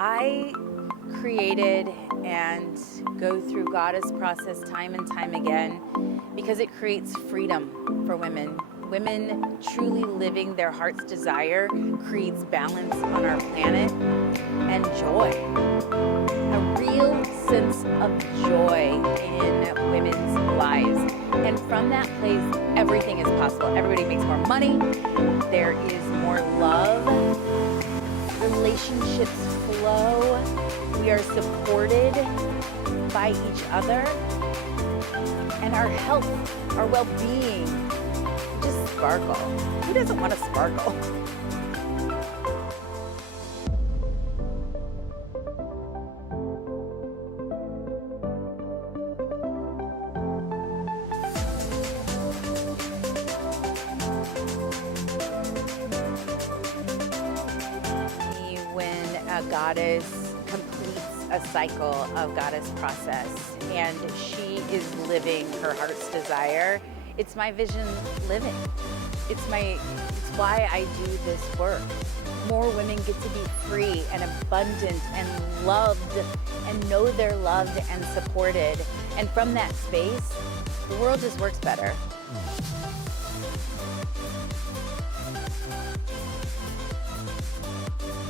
I created and go through Goddess process time and time again because it creates freedom for women. Women truly living their heart's desire creates balance on our planet and joy. A real sense of joy in women's lives. And from that place, everything is possible. Everybody makes more money. There is more love. Relationships flow. We are supported by each other. And our health, our well-being, just sparkle. Who doesn't want to sparkle? When a goddess completes a cycle of goddess process and she is living her heart's desire, it's my vision living. It's why I do this work. More women get to be free and abundant and loved and know they're loved and supported. And from that space, the world just works better.